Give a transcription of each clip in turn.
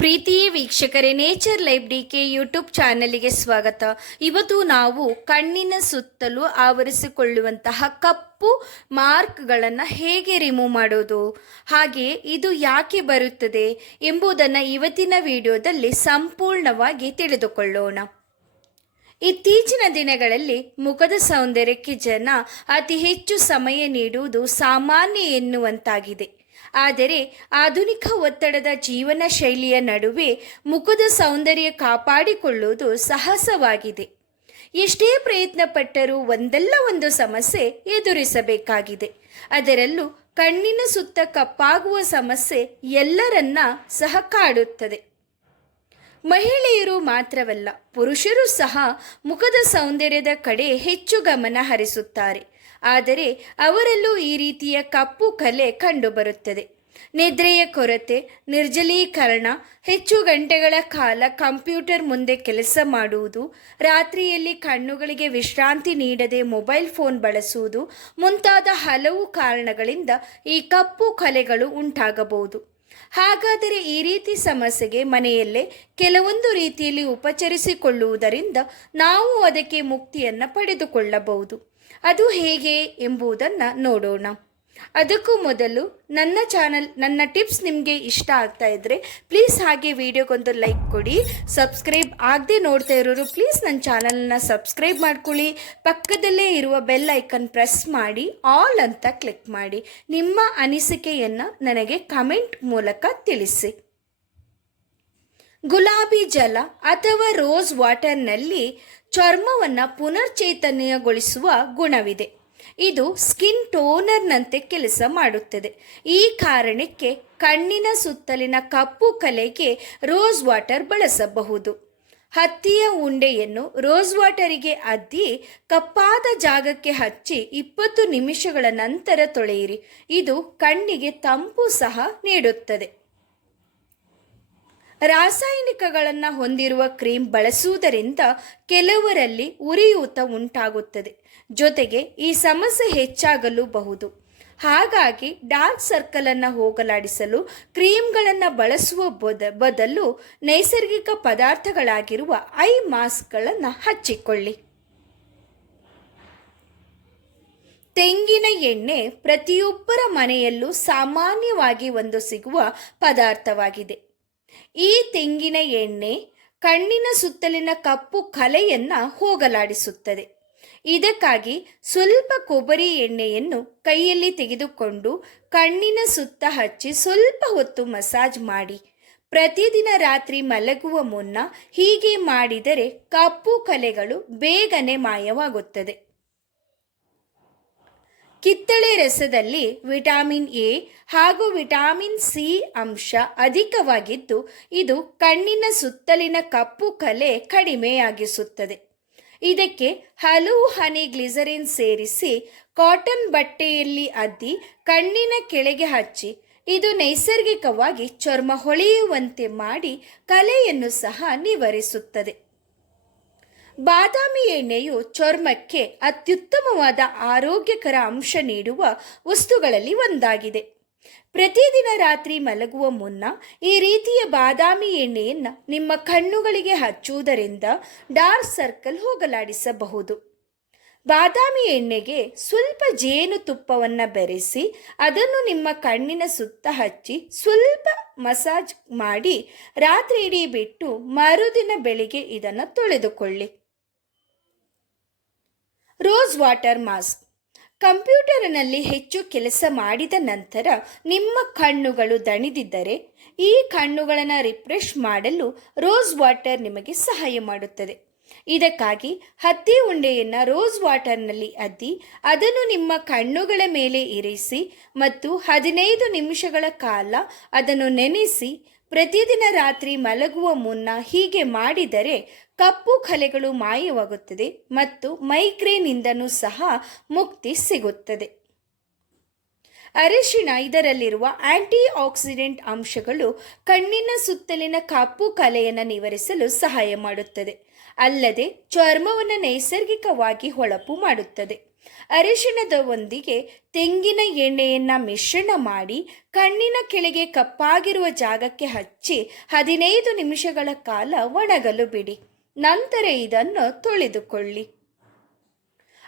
ಪ್ರೀತಿಯ ವೀಕ್ಷಕರೇ nature life D K YouTube ಚಾನೆಲ್ಗೆ ಸ್ವಾಗತ. ಇವತ್ತು ನಾವು ಕಣ್ಣಿನ ಸುತ್ತಲೂ ಆವರಿಸಿಕೊಳ್ಳುವಂತಹ ಕಪ್ಪು ಮಾರ್ಕ್ಗಳನ್ನು ಹೇಗೆ ರಿಮೂವ್ ಮಾಡೋದು, ಹಾಗೆ ಇದು ಯಾಕೆ ಬರುತ್ತದೆ ಎಂಬುದನ್ನು ಇವತ್ತಿನ ವಿಡಿಯೋದಲ್ಲಿ ಸಂಪೂರ್ಣವಾಗಿ ತಿಳಿದುಕೊಳ್ಳೋಣ. ಇತ್ತೀಚಿನ ದಿನಗಳಲ್ಲಿ ಮುಖದ ಸೌಂದರ್ಯಕ್ಕೆ ಜನ ಅತಿ ಹೆಚ್ಚು ಸಮಯ ನೀಡುವುದು ಸಾಮಾನ್ಯ ಎನ್ನುವಂತಾಗಿದೆ. ಆದರೆ ಆಧುನಿಕ ಒತ್ತಡದ ಜೀವನ ಶೈಲಿಯ ನಡುವೆ ಮುಖದ ಸೌಂದರ್ಯ ಕಾಪಾಡಿಕೊಳ್ಳುವುದು ಸಾಹಸವಾಗಿದೆ. ಎಷ್ಟೇ ಪ್ರಯತ್ನ ಪಟ್ಟರೂ ಒಂದಲ್ಲ ಒಂದು ಸಮಸ್ಯೆ ಎದುರಿಸಬೇಕಾಗಿದೆ. ಅದರಲ್ಲೂ ಕಣ್ಣಿನ ಸುತ್ತ ಕಪ್ಪಾಗುವ ಸಮಸ್ಯೆ ಎಲ್ಲರನ್ನ ಸಹ ಕಾಡುತ್ತದೆ. ಮಹಿಳೆಯರು ಮಾತ್ರವಲ್ಲ, ಪುರುಷರು ಸಹ ಮುಖದ ಸೌಂದರ್ಯದ ಕಡೆ ಹೆಚ್ಚು ಗಮನ ಹರಿಸುತ್ತಾರೆ. ಆದರೆ ಅವರಲ್ಲೂ ಈ ರೀತಿಯ ಕಪ್ಪು ಕಲೆ ಕಂಡುಬರುತ್ತದೆ. ನಿದ್ರೆಯ ಕೊರತೆ, ನಿರ್ಜಲೀಕರಣ, ಹೆಚ್ಚು ಗಂಟೆಗಳ ಕಾಲ ಕಂಪ್ಯೂಟರ್ ಮುಂದೆ ಕೆಲಸ ಮಾಡುವುದು, ರಾತ್ರಿಯಲ್ಲಿ ಕಣ್ಣುಗಳಿಗೆ ವಿಶ್ರಾಂತಿ ನೀಡದೆ ಮೊಬೈಲ್ ಫೋನ್ ಬಳಸುವುದು ಮುಂತಾದ ಹಲವು ಕಾರಣಗಳಿಂದ ಈ ಕಪ್ಪು ಕಲೆಗಳು ಉಂಟಾಗಬಹುದು. ಹಾಗಾದರೆ ಈ ರೀತಿ ಸಮಸ್ಯೆಗೆ ಮನೆಯಲ್ಲೇ ಕೆಲವೊಂದು ರೀತಿಯಲ್ಲಿ ಉಪಚರಿಸಿಕೊಳ್ಳುವುದರಿಂದ ನಾವು ಅದಕ್ಕೆ ಮುಕ್ತಿಯನ್ನು ಪಡೆದುಕೊಳ್ಳಬಹುದು. ಅದು ಹೇಗೆ ಎಂಬುದನ್ನು ನೋಡೋಣ. ಅದಕ್ಕೂ ಮೊದಲು ನನ್ನ ಚಾನಲ್, ನನ್ನ ಟಿಪ್ಸ್ ನಿಮಗೆ ಇಷ್ಟ ಆಗ್ತಾ ಇದ್ದರೆ ಪ್ಲೀಸ್ ಹಾಗೆ ವಿಡಿಯೋಗೊಂದು ಲೈಕ್ ಕೊಡಿ. ಸಬ್ಸ್ಕ್ರೈಬ್ ಆಗದೆ ನೋಡ್ತಾ ಇರೋರು ಪ್ಲೀಸ್ ನನ್ನ ಚಾನಲನ್ನು ಸಬ್ಸ್ಕ್ರೈಬ್ ಮಾಡ್ಕೊಳ್ಳಿ. ಪಕ್ಕದಲ್ಲೇ ಇರುವ ಬೆಲ್ ಐಕನ್ ಪ್ರೆಸ್ ಮಾಡಿ ಆಲ್ ಅಂತ ಕ್ಲಿಕ್ ಮಾಡಿ. ನಿಮ್ಮ ಅನಿಸಿಕೆಯನ್ನು ನನಗೆ ಕಮೆಂಟ್ ಮೂಲಕ ತಿಳಿಸಿ. ಗುಲಾಬಿ ಜಲ ಅಥವಾ ರೋಸ್ ವಾಟರ್ನಲ್ಲಿ ಚರ್ಮವನ್ನು ಪುನರ್ಚೈತನ್ಯಗೊಳಿಸುವ ಗುಣವಿದೆ. ಇದು ಸ್ಕಿನ್ ಟೋನರ್ನಂತೆ ಕೆಲಸ ಮಾಡುತ್ತದೆ. ಈ ಕಾರಣಕ್ಕೆ ಕಣ್ಣಿನ ಸುತ್ತಲಿನ ಕಪ್ಪು ಕಲೆಗೆ ರೋಸ್ ವಾಟರ್ ಬಳಸಬಹುದು. ಹತ್ತಿಯ ಉಂಡೆಯನ್ನು ರೋಸ್ ವಾಟರಿಗೆ ಅದ್ದಿ ಕಪ್ಪಾದ ಜಾಗಕ್ಕೆ ಹಚ್ಚಿ ಇಪ್ಪತ್ತು ನಿಮಿಷಗಳ ನಂತರ ತೊಳೆಯಿರಿ. ಇದು ಕಣ್ಣಿಗೆ ತಂಪು ಸಹ ನೀಡುತ್ತದೆ. ರಾಸಾಯನಿಕಗಳನ್ನು ಹೊಂದಿರುವ ಕ್ರೀಮ್ ಬಳಸುವುದರಿಂದ ಕೆಲವರಲ್ಲಿ ಉರಿಯೂತ ಉಂಟಾಗುತ್ತದೆ. ಜೊತೆಗೆ ಈ ಸಮಸ್ಯೆ ಹೆಚ್ಚಾಗಲೂಬಹುದು. ಹಾಗಾಗಿ ಡಾರ್ಕ್ ಸರ್ಕಲನ್ನು ಹೋಗಲಾಡಿಸಲು ಕ್ರೀಮ್ಗಳನ್ನು ಬಳಸುವ ಬದ, ಬದಲು ನೈಸರ್ಗಿಕ ಪದಾರ್ಥಗಳಾಗಿರುವ ಐ ಮಾಸ್ಕ್ಗಳನ್ನು ಹಚ್ಚಿಕೊಳ್ಳಿ. ತೆಂಗಿನ ಎಣ್ಣೆ ಪ್ರತಿಯೊಬ್ಬರ ಮನೆಯಲ್ಲೂ ಸಾಮಾನ್ಯವಾಗಿ ಒಂದು ಸಿಗುವ ಪದಾರ್ಥವಾಗಿದೆ. ಈ ತೆಂಗಿನ ಎಣ್ಣೆ ಕಣ್ಣಿನ ಸುತ್ತಲಿನ ಕಪ್ಪು ಕಲೆಯನ್ನು ಹೋಗಲಾಡಿಸುತ್ತದೆ. ಇದಕ್ಕಾಗಿ ಸ್ವಲ್ಪ ಕೊಬ್ಬರಿ ಎಣ್ಣೆಯನ್ನು ಕೈಯಲ್ಲಿ ತೆಗೆದುಕೊಂಡು ಕಣ್ಣಿನ ಸುತ್ತ ಹಚ್ಚಿ ಸ್ವಲ್ಪ ಹೊತ್ತು ಮಸಾಜ್ ಮಾಡಿ. ಪ್ರತಿದಿನ ರಾತ್ರಿ ಮಲಗುವ ಮುನ್ನ ಹೀಗೆ ಮಾಡಿದರೆ ಕಪ್ಪು ಕಲೆಗಳು ಬೇಗನೆ ಮಾಯವಾಗುತ್ತದೆ. ಕಿತ್ತಳೆ ರಸದಲ್ಲಿ ವಿಟಮಿನ್ ಎ ಹಾಗೂ ವಿಟಮಿನ್ ಸಿ ಅಂಶ ಅಧಿಕವಾಗಿದ್ದು, ಇದು ಕಣ್ಣಿನ ಸುತ್ತಲಿನ ಕಪ್ಪು ಕಲೆ ಕಡಿಮೆಯಾಗಿಸುತ್ತದೆ. ಇದಕ್ಕೆ ಹಲವು ಹನಿ ಗ್ಲಿಸರಿನ್ ಸೇರಿಸಿ ಕಾಟನ್ ಬಟ್ಟೆಯಲ್ಲಿ ಅದ್ದಿ ಕಣ್ಣಿನ ಕೆಳಗೆ ಹಚ್ಚಿ, ಇದು ನೈಸರ್ಗಿಕವಾಗಿ ಚರ್ಮ ಹೊಳೆಯುವಂತೆ ಮಾಡಿ ಕಲೆಯನ್ನು ಸಹ ನಿವಾರಿಸುತ್ತದೆ. ಬಾದಾಮಿ ಎಣ್ಣೆಯು ಚರ್ಮಕ್ಕೆ ಅತ್ಯುತ್ತಮವಾದ ಆರೋಗ್ಯಕರ ಅಂಶ ನೀಡುವ ವಸ್ತುಗಳಲ್ಲಿ ಒಂದಾಗಿದೆ. ಪ್ರತಿದಿನ ರಾತ್ರಿ ಮಲಗುವ ಮುನ್ನ ಈ ರೀತಿಯ ಬಾದಾಮಿ ಎಣ್ಣೆಯನ್ನು ನಿಮ್ಮ ಕಣ್ಣುಗಳಿಗೆ ಹಚ್ಚುವುದರಿಂದ ಡಾರ್ಕ್ ಸರ್ಕಲ್ ಹೋಗಲಾಡಿಸಬಹುದು. ಬಾದಾಮಿ ಎಣ್ಣೆಗೆ ಸ್ವಲ್ಪ ಜೇನು ತುಪ್ಪವನ್ನು ಬೆರೆಸಿ ಅದನ್ನು ನಿಮ್ಮ ಕಣ್ಣಿನ ಸುತ್ತ ಹಚ್ಚಿ ಸ್ವಲ್ಪ ಮಸಾಜ್ ಮಾಡಿ ರಾತ್ರಿ ಇಡೀ ಬಿಟ್ಟು ಮರುದಿನ ಬೆಳಿಗ್ಗೆ ಇದನ್ನು ತೊಳೆದುಕೊಳ್ಳಿ. Rose water mask. ಕಂಪ್ಯೂಟರ್ನಲ್ಲಿ ಹೆಚ್ಚು ಕೆಲಸ ಮಾಡಿದ ನಂತರ ನಿಮ್ಮ ಕಣ್ಣುಗಳು ದಣಿದಿದ್ದರೆ ಈ ಕಣ್ಣುಗಳನ್ನು ರಿಫ್ರೆಶ್ ಮಾಡಲು ರೋಸ್ ವಾಟರ್ ನಿಮಗೆ ಸಹಾಯ ಮಾಡುತ್ತದೆ. ಇದಕ್ಕಾಗಿ ಹತ್ತಿ ಉಂಡೆಯನ್ನು ರೋಸ್ ವಾಟರ್ನಲ್ಲಿ ಅದ್ದಿ ಅದನ್ನು ನಿಮ್ಮ ಕಣ್ಣುಗಳ ಮೇಲೆ ಇರಿಸಿ ಮತ್ತು ಹದಿನೈದು ನಿಮಿಷಗಳ ಕಾಲ ಅದನ್ನು ನೆನೆಸಿ ಪ್ರತಿದಿನ ರಾತ್ರಿ ಮಲಗುವ ಮುನ್ನ ಹೀಗೆ ಮಾಡಿದರೆ ಕಪ್ಪು ಕಲೆಗಳು ಮಾಯವಾಗುತ್ತದೆ ಮತ್ತು ಮೈಗ್ರೇನಿಂದನೂ ಸಹ ಮುಕ್ತಿ ಸಿಗುತ್ತದೆ. ಅರಿಶಿಣ ಇದರಲ್ಲಿರುವ ಆಂಟಿ ಆಕ್ಸಿಡೆಂಟ್ ಅಂಶಗಳು ಕಣ್ಣಿನ ಸುತ್ತಲಿನ ಕಪ್ಪು ಕಲೆಯನ್ನು ನಿವಾರಿಸಲು ಸಹಾಯ ಮಾಡುತ್ತದೆ. ಅಲ್ಲದೆ ಚರ್ಮವನ್ನು ನೈಸರ್ಗಿಕವಾಗಿ ಹೊಳಪು ಮಾಡುತ್ತದೆ. ಅರಿಶಿಣದೊಂದಿಗೆ ತೆಂಗಿನ ಎಣ್ಣೆಯನ್ನು ಮಿಶ್ರಣ ಮಾಡಿ ಕಣ್ಣಿನ ಕೆಳಗೆ ಕಪ್ಪಾಗಿರುವ ಜಾಗಕ್ಕೆ ಹಚ್ಚಿ ಹದಿನೈದು ನಿಮಿಷಗಳ ಕಾಲ ಒಣಗಲು ಬಿಡಿ. ನಂತರ ಇದನ್ನು ತೊಳೆದುಕೊಳ್ಳಿ.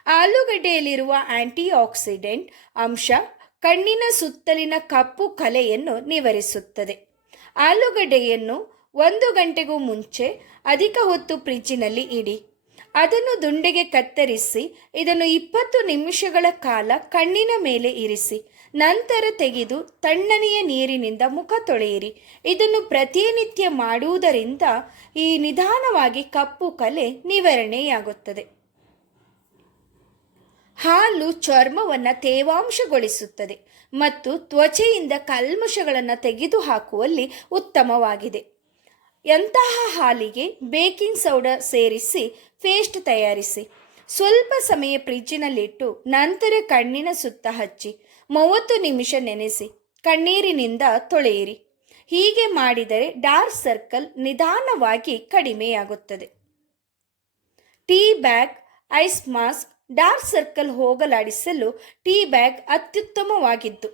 ಆಲೂಗಡ್ಡೆಯಲ್ಲಿರುವ ಆಂಟಿ ಆಕ್ಸಿಡೆಂಟ್ ಅಂಶ ಕಣ್ಣಿನ ಸುತ್ತಲಿನ ಕಪ್ಪು ಕಲೆಯನ್ನು ನಿವಾರಿಸುತ್ತದೆ. ಆಲೂಗಡ್ಡೆಯನ್ನು ಒಂದು ಗಂಟೆಗೂ ಮುಂಚೆ ಅಧಿಕ ಹೊತ್ತು ಫ್ರಿಜ್ಜಿನಲ್ಲಿ ಇಡಿ. ಅದನ್ನು ದುಂಡೆಗೆ ಕತ್ತರಿಸಿ, ಇದನ್ನು ಇಪ್ಪತ್ತು ನಿಮಿಷಗಳ ಕಾಲ ಕಣ್ಣಿನ ಮೇಲೆ ಇರಿಸಿ. ನಂತರ ತೆಗೆದು ತಣ್ಣನೆಯ ನೀರಿನಿಂದ ಮುಖ ತೊಳೆಯಿರಿ. ಇದನ್ನು ಪ್ರತಿನಿತ್ಯ ಮಾಡುವುದರಿಂದ ಈ ನಿಧಾನವಾಗಿ ಕಪ್ಪು ಕಲೆ ನಿವಾರಣೆಯಾಗುತ್ತದೆ. ಹಾಲು ಚರ್ಮವನ್ನು ತೇವಾಂಶಗೊಳಿಸುತ್ತದೆ ಮತ್ತು ತ್ವಚೆಯಿಂದ ಕಲ್ಮಶಗಳನ್ನು ತೆಗೆದುಹಾಕುವಲ್ಲಿ ಉತ್ತಮವಾಗಿದೆ. ಎಂತಹ ಹಾಲಿಗೆ ಬೇಕಿಂಗ್ ಸೋಡಾ ಸೇರಿಸಿ ಪೇಸ್ಟ್ ತಯಾರಿಸಿ. ಸ್ವಲ್ಪ ಸಮಯ ಫ್ರಿಜ್ಜಿನಲ್ಲಿಟ್ಟು ನಂತರ ಕಣ್ಣಿನ ಸುತ್ತ ಹಚ್ಚಿ. ಮೂವತ್ತು ನಿಮಿಷ ನೆನೆಸಿ, ಕಣ್ಣೀರಿನಿಂದ ತೊಳೆಯಿರಿ. ಹೀಗೆ ಮಾಡಿದರೆ ಡಾರ್ಕ್ ಸರ್ಕಲ್ ನಿಧಾನವಾಗಿ ಕಡಿಮೆಯಾಗುತ್ತದೆ. Tea bag, ice mask, dark circle ಹೋಗಲಾಡಿಸಲು ಟೀ ಬ್ಯಾಗ್ ಅತ್ಯುತ್ತಮವಾಗಿದ್ದು,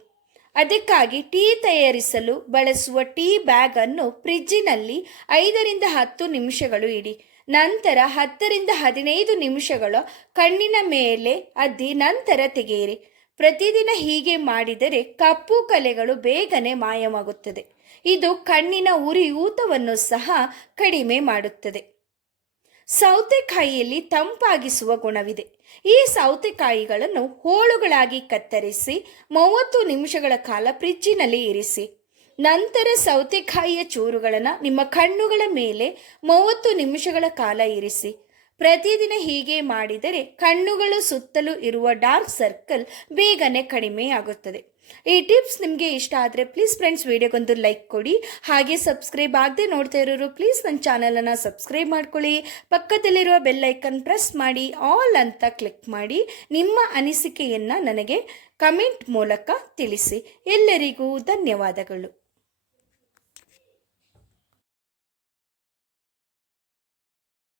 ಅದಕ್ಕಾಗಿ ಟೀ ತಯಾರಿಸಲು ಬಳಸುವ ಟೀ ಬ್ಯಾಗ್ ಅನ್ನು ಫ್ರಿಜ್ಜಿನಲ್ಲಿ ಐದರಿಂದ ಹತ್ತು ನಿಮಿಷಗಳು ಇಡಿ, ನಂತರ ಹತ್ತರಿಂದ ಹದಿನೈದು ನಿಮಿಷಗಳ ಕಣ್ಣಿನ ಮೇಲೆ ಅದ್ದಿ ನಂತರ ತೆಗೆಯಿರಿ. ಪ್ರತಿದಿನ ಹೀಗೆ ಮಾಡಿದರೆ ಕಪ್ಪು ಕಲೆಗಳು ಬೇಗನೆ ಮಾಯವಾಗುತ್ತದೆ. ಇದು ಕಣ್ಣಿನ ಉರಿಯೂತವನ್ನು ಸಹ ಕಡಿಮೆ ಮಾಡುತ್ತದೆ. ಸೌತೆಕಾಯಿಯಲ್ಲಿ ತಂಪಾಗಿಸುವ ಗುಣವಿದೆ. ಈ ಸೌತೆಕಾಯಿಗಳನ್ನು ಹೋಳುಗಳಾಗಿ ಕತ್ತರಿಸಿ ಮೂವತ್ತು ನಿಮಿಷಗಳ ಕಾಲ ಫ್ರಿಜ್ಜಿನಲ್ಲಿ ಇರಿಸಿ, ನಂತರ ಸೌತೆಕಾಯಿಯ ಚೂರುಗಳನ್ನು ನಿಮ್ಮ ಕಣ್ಣುಗಳ ಮೇಲೆ ಮೂವತ್ತು ನಿಮಿಷಗಳ ಕಾಲ ಇರಿಸಿ ಪ್ರತಿದಿನ ಹೀಗೆ ಮಾಡಿದರೆ ಕಣ್ಣುಗಳು ಸುತ್ತಲೂ ಇರುವ ಡಾರ್ಕ್ ಸರ್ಕಲ್ ಬೇಗನೆ ಕಡಿಮೆಯಾಗುತ್ತದೆ. ಈ ಟಿಪ್ಸ್ ನಿಮಗೆ ಇಷ್ಟ ಆದರೆ ಪ್ಲೀಸ್ ಫ್ರೆಂಡ್ಸ್ ವಿಡಿಯೋಗೊಂದು ಲೈಕ್ ಕೊಡಿ. ಹಾಗೆ ಸಬ್ಸ್ಕ್ರೈಬ್ ಆಗದೆ ನೋಡ್ತಾ ಇರೋರು ಪ್ಲೀಸ್ ನನ್ನ ಚಾನಲನ್ನು ಸಬ್ಸ್ಕ್ರೈಬ್ ಮಾಡ್ಕೊಳ್ಳಿ. ಪಕ್ಕದಲ್ಲಿರುವ ಬೆಲ್ಲೈಕನ್ ಪ್ರೆಸ್ ಮಾಡಿ, ಆಲ್ ಅಂತ ಕ್ಲಿಕ್ ಮಾಡಿ. ನಿಮ್ಮ ಅನಿಸಿಕೆಯನ್ನು ನನಗೆ ಕಮೆಂಟ್ ಮೂಲಕ ತಿಳಿಸಿ. ಎಲ್ಲರಿಗೂ ಧನ್ಯವಾದಗಳು.